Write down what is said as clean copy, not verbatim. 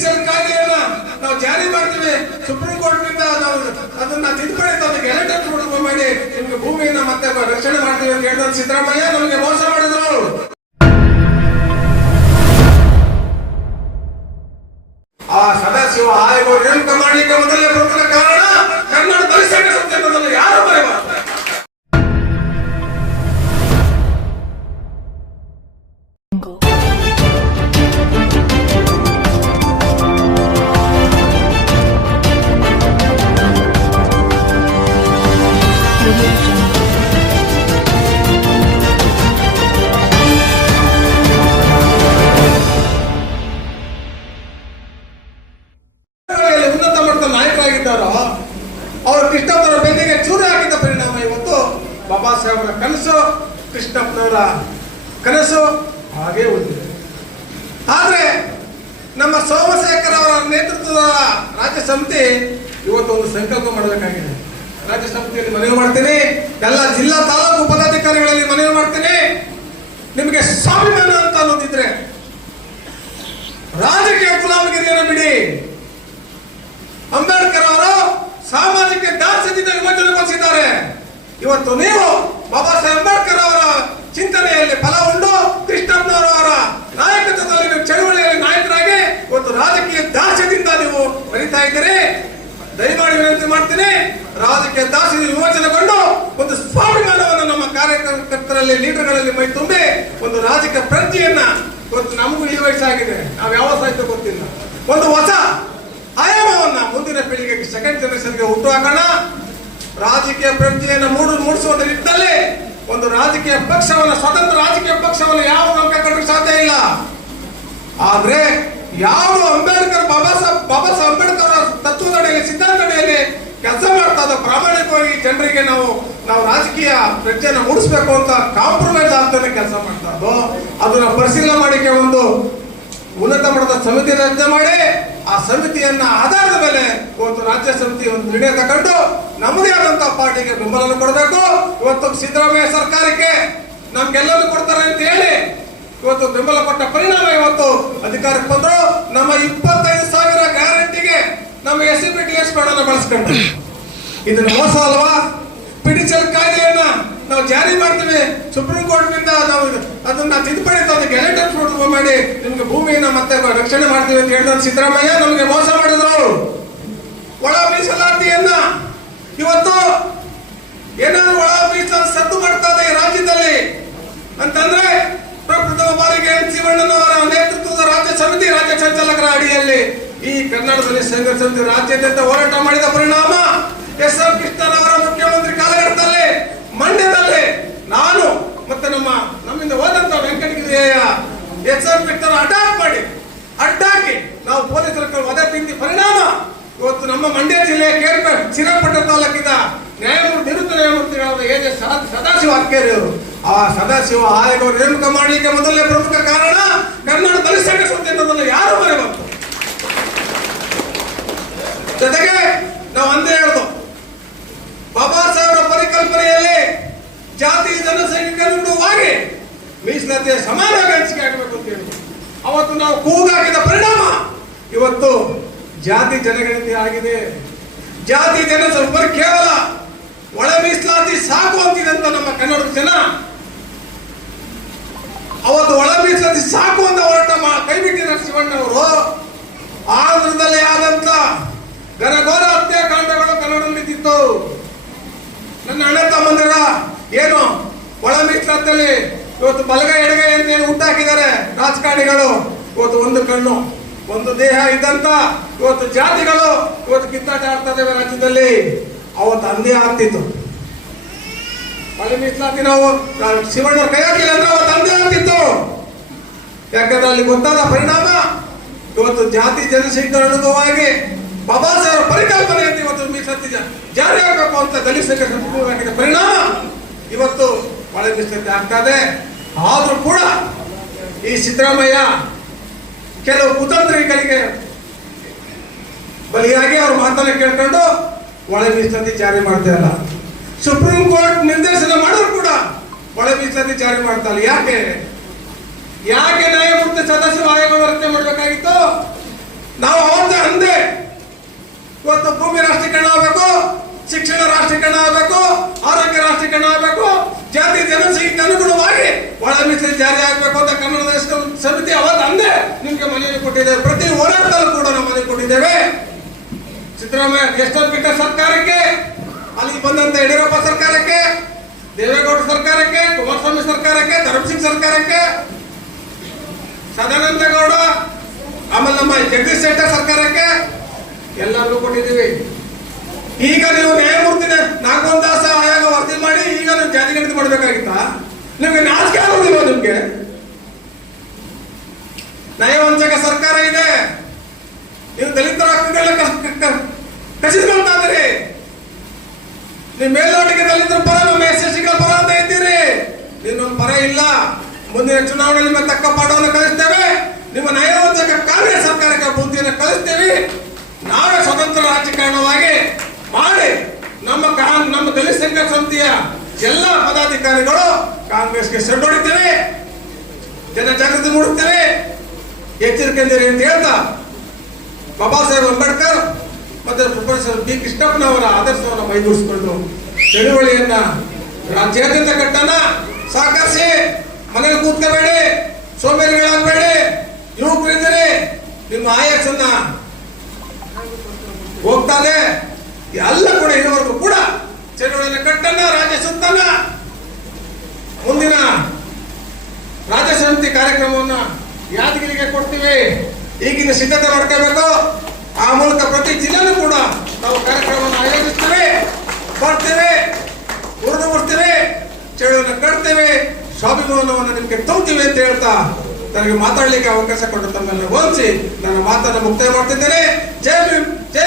ಪಿಡಿಚಲ್ ಕಾಯ್ದೆಯನ್ನ ನಾವು ಜಾರಿ ಮಾಡ್ತೀವಿ. ಸುಪ್ರೀಂ ಕೋರ್ಟ್ ನಿಂದ ನಾವು ಅದನ್ನ ತಿದ್ದುಪಡಿ ತಂದು ಗೆಲೆಟರ್ ಮಾಡಿ ನಿಮ್ಗೆ ಭೂಮಿಯನ್ನ ಮತ್ತೆ ರಕ್ಷಣೆ ಮಾಡ್ತೀವಿ ಅಂತ ಹೇಳಿದ ಸಿದ್ದರಾಮಯ್ಯ ನಮಗೆ ಮೋಸ ಮಾಡಿದ್ರು. ಆ ಸದಾಶಿವ ಆಯೋಗ ನೇಮಕ ಮಾಡಲಿಕ್ಕೆ ಮೊದಲೇ ಪ್ರಮುಖ ಕಾರಣ ಕನ್ನಡ ದಲಿತ ಸಂಸ್ಥೆ ಯಾರು ಬರಬಾರದು. ಉನ್ನತ ಮಟ್ಟದ ನಾಯಕರಾಗಿದ್ದಾರೋ ಅವರು ಕೃಷ್ಣಪ್ಪನವರ ಬೆನ್ನಿಗೆ ಚೂರಿ ಹಾಕಿದ ಪರಿಣಾಮ ಇವತ್ತು ಬಾಬಾ ಸಾಹೇಬರ ಕನಸು ಕೃಷ್ಣಪ್ಪನವರ ಕನಸು ಹಾಗೆ ಉಳಿದಿದೆ. ಆದ್ರೆ ನಮ್ಮ ಸೋಮಶೇಖರ್ ಅವರ ನೇತೃತ್ವದ ರಾಜ್ಯ ಸಮಿತಿ ಇವತ್ತು ಒಂದು ಸಂಕಲ್ಪ ಮಾಡಬೇಕಾಗಿದೆ. ರಾಜ್ಯ ಸಮಿತಿಯಲ್ಲಿ ಮನವಿ ಮಾಡ್ತೀನಿ, ಎಲ್ಲ ಜಿಲ್ಲಾ ತಾಲೂಕು ಪದಾಧಿಕಾರಿಗಳಲ್ಲಿ ಮನವಿ ಮಾಡ್ತೀನಿ, ನಿಮಗೆ ಸ್ವಾಭಿಮಾನ ಅಂತ ಅನ್ನೋದಿದ್ರೆ ರಾಜಕೀಯ ಗುಲಾಮಗಿರಿಯನ್ನು ಬಿಡಿ. ಅಂಬೇಡ್ಕರ್ ಅವರು ಸಾಮಾಜಿಕ ದಾರ್ಶನಿಕ ವಿಮೋಚನೆಗೊಳಿಸಿದ್ದಾರೆ. ಇವತ್ತು ನೀವು ಬಾಬಾ ಸಾಹೇಬ್ ಅಂಬೇಡ್ಕರ್ ಅವರ ಚಿಂತನೆಯಲ್ಲಿ ಫಲ ಉಂಡು ಕೃಷ್ಣಪ್ಪನವರ ನಾಯಕತ್ವದಲ್ಲಿ ನೀವು ಚಳವಳಿಯಲ್ಲಿ ನಾಯಕರಾಗಿ ಇವತ್ತು ರಾಜಕೀಯ ದಾಸ್ಯದಿಂದ ನೀವು ಬರೀತಾ ಇದ್ದೀರಿ. ದಯಮಾಡಿ ವಿನಂತಿ ಮಾಡ್ತೀನಿ, ರಾಜಕೀಯ ದಾಸ್ಯದಿಂದ ವಿಮೋಚನೆಗೊಂಡು ಒಂದು ಸ್ವಾಭಿಮಾನವನ್ನು ನಮ್ಮ ಕಾರ್ಯಕರ್ತರಲ್ಲಿ ಲೀಡರ್ಗಳಲ್ಲಿ ಮೈ ತುಂಬಿ ಒಂದು ರಾಜಕೀಯ ಪ್ರಜ್ಞೆಯನ್ನ ಇವತ್ತು ನಮಗೂ ಈ ವಯಸ್ಸಾಗಿದೆ, ನಾವು ಯಾವ ಸಾಹಿತ್ಯ ಗೊತ್ತಿಲ್ಲ, ಒಂದು ಹೊಸ ಆಯಾಮವನ್ನ ಮುಂದಿನ ಪೀಳಿಗೆಗೆ ಸೆಕೆಂಡ್ ಜನರೇಷನ್ಗೆ ಹುಟ್ಟು ಹಾಕೋಣ. ರಾಜಕೀಯ ಪ್ರಜ್ಞೆಯನ್ನು ಮೂಡಿಸುವ ನಿಟ್ಟಿನಲ್ಲಿ ಒಂದು ರಾಜಕೀಯ ಪಕ್ಷವನ್ನ, ಸ್ವತಂತ್ರ ರಾಜಕೀಯ ಪಕ್ಷವನ್ನು ಯಾವ ನಮಗೆ ಕಟ್ಟಲು ಸಾಧ್ಯ ಇಲ್ಲ. ಆದ್ರೆ ಯಾರು ಅಂಬೇಡ್ಕರ್ ಬಾಬಾ ಸಾಹೇಬ್ ಅಂಬೇಡ್ಕರ್ ಅವರ ತತ್ವದಡಿಯಲ್ಲಿ ಸಿದ್ಧಾಂತದಡಿಯಲ್ಲಿ ಕೆಲಸ ಮಾಡ್ತಾ ಇದ್ದ ಪ್ರಾಮಾಣಿಕವಾಗಿ ಜನರಿಗೆ ನಾವು ರಾಜಕೀಯ ಪ್ರಜ್ಞೆಯನ್ನು ಮೂಡಿಸಬೇಕು ಅಂತ ಕಾಂಪ್ರಮೈಸ್ ಆಗ್ತಾನೆ ಕೆಲಸ ಮಾಡ್ತಾ ಇದ್ದು ಅದನ್ನ ಪರಿಶೀಲನೆ ಮಾಡಿಕೆ ಒಂದು ಉನ್ನತ ಮಟ್ಟದ ಸಮಿತಿ ರಚನೆ ಮಾಡಿ ಆ ಸಮಿತಿಯನ್ನ ಆಧಾರದ ಮೇಲೆ ಇವತ್ತು ರಾಜ್ಯ ಸಮಿತಿ ಒಂದು ನಿರ್ಣಯ ತಗೊಂಡು ನಮ್ಮದೇ ಆದಂತಹ ಪಾರ್ಟಿಗೆ ಬೆಂಬಲ ಕೊಡಬೇಕು. ಇವತ್ತು ಸಿದ್ದರಾಮಯ್ಯ ಸರ್ಕಾರಕ್ಕೆ ನಮ್ಗೆಲ್ಲರೂ ಕೊಡ್ತಾರೆ ಅಂತ ಹೇಳಿ ಇವತ್ತು ಬೆಂಬಲ ಕೊಟ್ಟ ಪರಿಣಾಮ ಇವತ್ತು ಅಧಿಕಾರಕ್ಕೆ ಬಂದ್ರು. ನಮ್ಮ 25,000 ಗ್ಯಾರಂಟಿಗೆ ನಮ್ಮ SCPTS ಕಾರ್ಡನ್ನು ಬಳಸ್ಕೊಂಡು ಇದನ್ನ ಮೋಸ ಅಲ್ವಾ? ಪಿಡಿಚಲ್ ಕಾಯ್ದೆಯನ್ನ ನಾವು ಜಾರಿ ಮಾಡ್ತೀವಿ, ಸುಪ್ರೀಂ ಕೋರ್ಟ್ ನಿಂದ ನಾವು ಅದನ್ನ ತಿದ್ದುಪಡಿ ತಂದು ಗೆಲೆಟರ್ ಮಾಡಿ ನಿಮ್ಗೆ ಭೂಮಿಯನ್ನ ಮತ್ತೆ ರಕ್ಷಣೆ ಮಾಡ್ತೀವಿ ಅಂತ ಹೇಳಿದ ಸಿದ್ದರಾಮಯ್ಯ ನಮಗೆ ಮೋಸ ಮಾಡಿದ್ರು. ಒಳ ಮೀಸಲಾತಿಯನ್ನ ಇವತ್ತು ಏನಾದ್ರು ಒಳ ಮೀಸಲಾತಿ ಸದ್ದು ಮಾಡ್ತಾ ಇದೆ ಈ ರಾಜ್ಯದಲ್ಲಿ ಅಂತಂದ್ರೆ ಪ್ರಪ್ರಥಮ ಬಾರಿಗೆ ಶಿವಣ್ಣನವರ ನೇತೃತ್ವದ ರಾಜ್ಯ ಸಮಿತಿ ರಾಜ್ಯ ಸಂಚಾಲಕರ ಅಡಿಯಲ್ಲಿ ಈ ಕರ್ನಾಟಕದಲ್ಲಿ ಸಂಘರ್ಷ ಸಮಿತಿ ರಾಜ್ಯಾದ್ಯಂತ ಹೋರಾಟ ಮಾಡಿದ ಪರಿಣಾಮ SR ಕೃಷ್ಣರವರ ಮುಖ್ಯಮಂತ್ರಿ ಕಾಲಘಟ್ಟದಲ್ಲಿ ಮಂಡ್ಯದಲ್ಲಿ ನಾನು ಮತ್ತೆ ನಮ್ಮಿಂದ ಹೋದಂತ ವೆಂಕಟಗಿರಿಯ SR ಕೃಷ್ಣರ ಅಡ್ಡಾಕಿ ನಾವು ಪೊಲೀಸರ ವಧೆ ತಿಂದಿ ಪರಿಣಾಮ ಇವತ್ತು ನಮ್ಮ ಮಂಡ್ಯ ಜಿಲ್ಲೆಯ ಶ್ರೀರಂಗಪಟ್ಟಣ ತಾಲೂಕಿನ ನಿವೃತ್ತ ನ್ಯಾಯಮೂರ್ತಿಗಳಾದ AJ ಸದಾಶಿವ ಅರ್ಕೇರಿ ಅವರು ಆ ಸದಾಶಿವ ಆಯೋಗ ನೇಮಕ ಮಾಡಲಿಕ್ಕೆ ಮೊದಲೇ ಪ್ರಮುಖ ಕಾರಣ ಕನ್ನಡ ದಲಿತ ಸಂಸ್ಥೆ ಅನ್ನೋದನ್ನು ಯಾರು ಬರಬಾರದು. ಜೊತೆಗೆ ನಾವು ಅಂದೇ ಹೇಳ್ದು ಬಾಬಾ ಸಾಹೇಬರ ಪರಿಕಲ್ಪನೆಯಲ್ಲಿ ಜಾತಿ ಜನಸಂಖ್ಯೆಗೆ ಮೀಸಲಾತಿಯ ಸಮಾನವಾಗಿ ಹಂಚಿಕೆ ಆಗಬೇಕು ಅಂತ ಹೇಳಿ ಅವತ್ತು ನಾವು ಕೂಗಾಕಿದ ಪರಿಣಾಮ ಇವತ್ತು ಜಾತಿ ಜನಗಣತಿ ಆಗಿದೆ. ಜಾತಿ ಜನಸಂಖ್ಯೆ ಕೇವಲ ಒಳ ಮೀಸಲಾತಿ ಸಾಕು ಅಂತಿದೆ ಅಂತ ನಮ್ಮ ಕನ್ನಡದ ಜನ ಅವತ್ತು ಒಳ ಮೀಸಲಾತಿ ಸಾಕು ಅಂತ ಹೋರಾಟ ಕೈಬಿಟ್ಟಿರೋ ಶಿವಣ್ಣವರು ಆಂಧ್ರದಲ್ಲಿ ಆದಂತ ಘನಘೋರ ಹತ್ಯಾಕಾಂಡಗಳು ಕನ್ನಡದಲ್ಲಿ ಇದ್ದಿತ್ತು. ನನ್ನ ಅಣ್ಣ ತಮ್ಮಂದಿರ ಏನು ಒಳ ಮೀಸಲಾತಿಯಲ್ಲಿ ಇವತ್ತು ಬಲಗೈ ಎಡಗೈ ಅಂತ ಏನು ಹುಟ್ಟಾಕಿದ್ದಾರೆ ರಾಜಕಾರಣಿಗಳು. ಇವತ್ತು ಒಂದು ಕಣ್ಣು ಒಂದು ದೇಹ ಇದ್ದಂತ ಇವತ್ತು ಜಾತಿಗಳು ಇವತ್ತು ಕಿತ್ತಾಟ ಇದ್ದೇವೆ ರಾಜ್ಯದಲ್ಲಿ. ಅವತ್ತು ಅಂದೇ ಆಗ್ತಿತ್ತು ಒಳ ಮೀಸಲಾತಿ ನಾವು ಶಿವಣ್ಣವ್ರ ಕೈ ಹಾಕಿಲ್ಲ ಅಂದ್ರೆ ಅವತ್ತು ಅಂದೇ ಆಗ್ತಿತ್ತು. ಯಾಕಂದ್ರೆ ಅಲ್ಲಿ ಗೊತ್ತಾದ ಪರಿಣಾಮ ಇವತ್ತು ಜಾತಿ ಜನಸಂಖ್ಯೆ ಅನುಭವವಾಗಿ ಬಾಬಾ ಸಾಹೇಬ್ ಪರಿಕಲ್ಪನೆ ಅಂತ ಇವತ್ತು ಮೀಸಲಾತಿ ಜಾರಿ ಆಗಬೇಕು ಅಂತ ದಲಿತ ಸಂಘಟನೆ ಪರಿಣಾಮ ಇವತ್ತು ಒಳ ಮೀಸಲಾತಿ ಆಗ್ತದೆ. ಆದ್ರೂ ಕೂಡ ಈ ಸಿದ್ದರಾಮಯ್ಯ ಕೆಲವು ಕುತಂತ್ರಿಗಳಿಗೆ ಬಲಿಯಾಗಿ ಅವ್ರ ಮಾತನ್ನ ಕೇಳ್ಕೊಂಡು ಒಳ ಮೀಸಲಾತಿ ಜಾರಿ ಮಾಡ್ತಾ ಇಲ್ಲ. ಸುಪ್ರೀಂ ಕೋರ್ಟ್ ನಿರ್ದೇಶನ ಮಾಡೋರು ಕೂಡ ಒಳ ಮೀಸಲಾತಿ ಜಾರಿ ಮಾಡ್ತಾ ಇಲ್ಲ. ಯಾಕೆ ನ್ಯಾಯಮೂರ್ತಿ ಸದಸ್ಯರು ಆಯೋಗ ರಚನೆ ಮಾಡಬೇಕಾಗಿತ್ತು? ನಾವು ಅವತ್ತೇ ಅಂದೆ ಇವತ್ತು ಭೂಮಿ ರಾಷ್ಟ್ರೀಕರಣ ಆಗಬೇಕು, ಶಿಕ್ಷಣ ರಾಷ್ಟ್ರೀಕರಣ ಆಗಬೇಕು, ಆರೋಗ್ಯ ರಾಷ್ಟ್ರೀಕರಣ ಆಗಬೇಕು, ಜಾತಿ ಜನಸಂಖ್ಯೆಗೆ ಅನುಗುಣವಾಗಿ ಒಳ ಮೀಸಲು ಜಾರಿ ಆಗಬೇಕು ಅಂತ ಕನ್ನಡ ರಾಷ್ಟ್ರ ಸಮಿತಿ ಅವತ್ತು ಅಂದೆ ನಿಮ್ಗೆ ಮನೆಯಲ್ಲಿ ಕೊಟ್ಟಿದ್ದೇವೆ. ಪ್ರತಿ ಹೋರಾಟದಲ್ಲೂ ಕೂಡ ನಾವು ಮನೆ ಕೊಟ್ಟಿದ್ದೇವೆ. ಸಿದ್ದರಾಮಯ್ಯ ಎಷ್ಟೊಂದು ಬಿಟ್ಟ ಸರ್ಕಾರಕ್ಕೆ, ಅಲ್ಲಿ ಬಂದಂತ ಯಡಿಯೂರಪ್ಪ ಸರ್ಕಾರಕ್ಕೆ, ದೇವೇಗೌಡ ಸರ್ಕಾರಕ್ಕೆ, ಕುಮಾರಸ್ವಾಮಿ ಸರ್ಕಾರಕ್ಕೆ, ಧರ್ಮಸಿಂಗ್ ಸರ್ಕಾರಕ್ಕೆ, ಸದಾನಂದ ಗೌಡ, ಆಮೇಲೆ ನಮ್ಮ ಜಗದೀಶ್ ಶೆಟ್ಟರ್ ಸರ್ಕಾರಕ್ಕೆ ಎಲ್ಲರಿಗೂ ಕೊಟ್ಟಿದ್ದೀವಿ. ಈಗ ನೀವು ನ್ಯಾಯಮೂರ್ತಿನ ನಾಗಮೋಹನ್ ದಾಸ ಆಯೋಗ ವರದಿ ಮಾಡಿ ಈಗ ನೀವು ಜಾತಿ ಗಣತಿ ಮಾಡಬೇಕಾಗಿತ್ತ? ನಿಮ್ಗೆ ನಾಚಿಕೆ ಆಗೋದಿಲ್ಲ? ನಿಮ್ಗೆ ನಯವಂಚಕ ಸರ್ಕಾರ ಇದೆ. ನೀವು ದಲಿತರ ಹಕ್ಕುಗಳನ್ನ ಕಸಿದುಕೊಳ್ತಾ ಇದ್ದೀರಿ. ನೀವು ಮೇಲ್ನೋಟಿಗೆ ದಲಿತರ ಪರ, ನಮ್ಮ SC/STಗಳ ಪರ ಅಂತ ಇದ್ದೀರಿ. ನೀವು ನಮ್ಮ ಪರ ಇಲ್ಲ. ಮುಂದಿನ ಚುನಾವಣೆಯಲ್ಲಿ ನಿಮ್ಮ ತಕ್ಕ ಪಾಠವನ್ನು ಕಲಿಸ್ತೇವೆ. ನಿಮ್ಮ ನಯವಂಚಕ ಕಾಂಗ್ರೆಸ್ ಸರ್ಕಾರಕ್ಕೆ ಬುದ್ಧಿಯನ್ನು ಕಲಿಸ್ತೇವೆ. ನಾವೇ ಸ್ವತಂತ್ರ ರಾಜಕಾರಣವಾಗಿ ಮಾಡಿ ನಮ್ಮ ದಲಿತ ಸಂಘ ಸಮಿತಿಯ ಎಲ್ಲ ಪದಾಧಿಕಾರಿಗಳು ಕಾಂಗ್ರೆಸ್ಗೆ ಸೆಡ್ ಹೊಡಿತೇವೆ, ಜನ ಜಾಗೃತಿ ಮೂಡುತ್ತೇವೆ. ಎಚ್ಚರಿಕೆಂದಿರಿ ಅಂತ ಹೇಳ್ತಾ ಬಾಬಾ ಸಾಹೇಬ್ ಅಂಬೇಡ್ಕರ್ ಮತ್ತೆ ಪ್ರೊಫೆಸರ್ ಬಿ ಕೃಷ್ಣಪ್ಪನವರ ಆದರ್ಶವನ್ನು ಮೈಗೂಡಿಸಿಕೊಂಡು ಚಳುವಳಿಯನ್ನ ರಾಜ್ಯಾದ್ಯಂತ ಕಟ್ಟನ ಸಹಕರಿಸಿ. ಮನೇಲಿ ಕೂತ್ಕೋಬೇಡಿ, ಸೋಮೇರಿಗಳಾಗಬೇಡಿ, ಯುವಕರಿದ್ದೀರಿ. ನಿಮ್ಮ ಆಯಸ್ಸನ್ನ ಹೋಗ್ತಾನೆ ಎಲ್ಲ ಕೂಡ ಇರುವವರೆಗೂ ಕೂಡ ಚಳುವಳಿಯನ್ನು ಕಟ್ಟನ ರಾಜ್ಯ ಸುತ್ತನ. ಮುಂದಿನ ರಾಜ್ಯ ಸಮಿತಿ ಕಾರ್ಯಕ್ರಮವನ್ನ ಯಾದಗಿರಿಗೆ ಕೊಡ್ತೀವಿ. ಈಗಿನ ಸಿದ್ಧತೆ ಮಾಡ್ಕೋಬೇಕು. ಆ ಮೂಲಕ ಪ್ರತಿ ಜಿಲ್ಲೆನೂ ಕೂಡ ನಾವು ಕಾರ್ಯಕ್ರಮವನ್ನು ಆಯೋಜಿಸ್ತೇವೆ, ಬರ್ತೇವೆ, ಉರಿದುಬಿಡ್ತೇವೆ, ಚಳುವಳಿಯನ್ನು ಕಟ್ತೇವೆ, ಸ್ವಾಭಿಮಾನವನ್ನು ನಿಮಗೆ ತುಂಬ್ತೀವಿ ಅಂತ ಹೇಳ್ತಾ ನನಗೆ ಮಾತಾಡ್ಲಿಕ್ಕೆ ಅವಕಾಶ ಕೊಟ್ಟು ತಮ್ಮೆಲ್ಲ ಹೋಲಿಸಿ ನನ್ನ ಮಾತನ್ನು ಮುಕ್ತಾಯ ಮಾಡ್ತಿದ್ದೇನೆ. ಜೈ ಭೀಮ್, ಜೈ